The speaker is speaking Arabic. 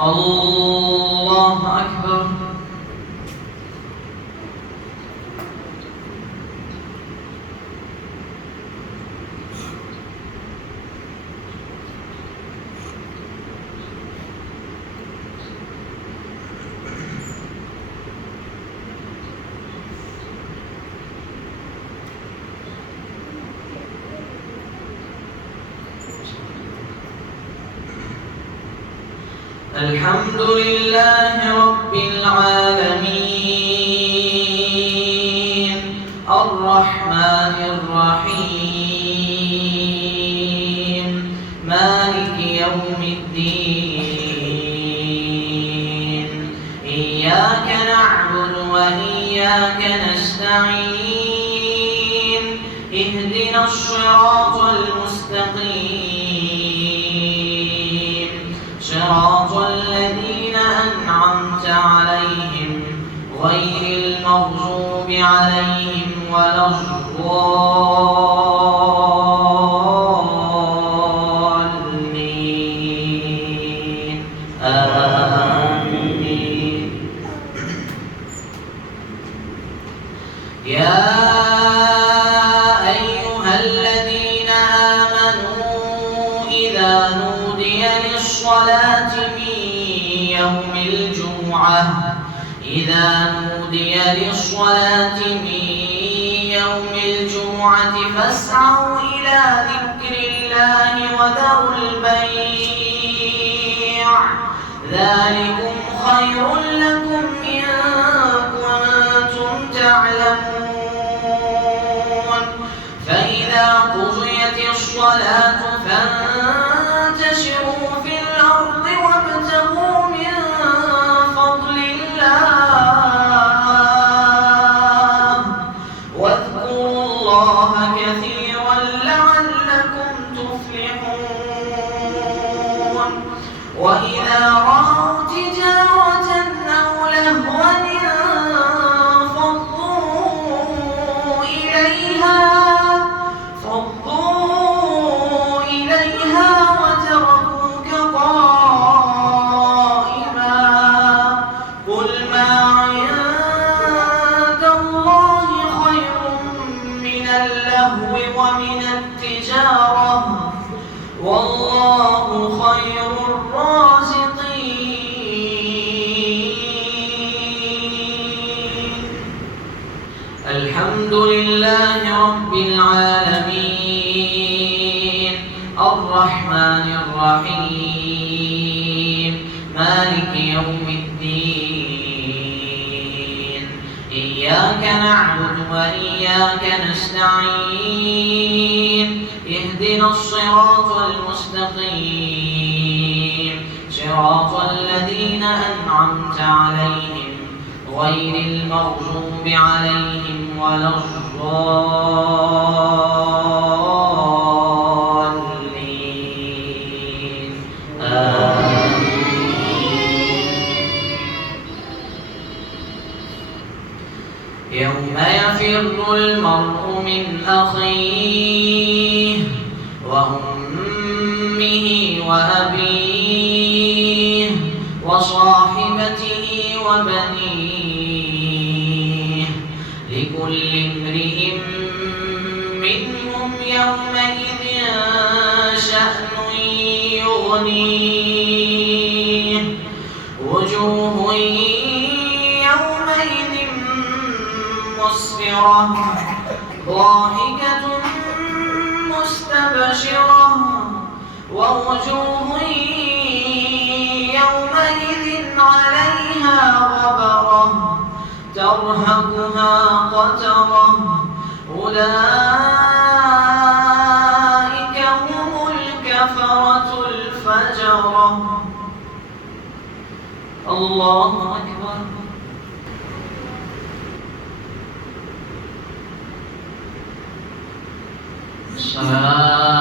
الله أكبر. الحمد لله رب العالمين الرحمن الرحيم مالك يوم الدين إياك نعبد وإياك نستعين اهدنا الصراط المستقيم صراط الذين أنعمت عليهم غير المغضوب عليهم ولا الضالين آمين. يا أيها الذين آمنوا إذا نودي للصلاة من يوم الجمعة فاسعوا إلى ذكر الله وذروا البيع ذلكم خير لكم إن كنتم تعلمون. فإذا قضيت الصلاة فانتشروا في الأرض وابتغوا من فضل الله واذكروا الله كثيرا لعلكم تفلحون. وإذا رأوا تجارة أو لهوا انفضوا إليها وتركوك قائما. قل ما عند الله خير من اللهو ومن التجارة والله خير الرازقين. الحمد لله رب العالمين الرحمن الرحيم مالك يوم الدين إياك نعبد وإياك نستعين اهدنا الصراط المستقيم صراط الذين أنعمت عليهم غير المغضوب عليهم ولا الضالين يوم يفر المرء من أخيه وأمه وأبيه وصاحبته وبنيه لكل امرئ منهم يومئذ شأن يغنيه وجوه يومئذ مسفرة ضاحكة مستبشرة ووجوه يومئذ عليها غبرة ترهقها قترة أولئك هم الكفرة الفجرة. الله أكبر. الصلاة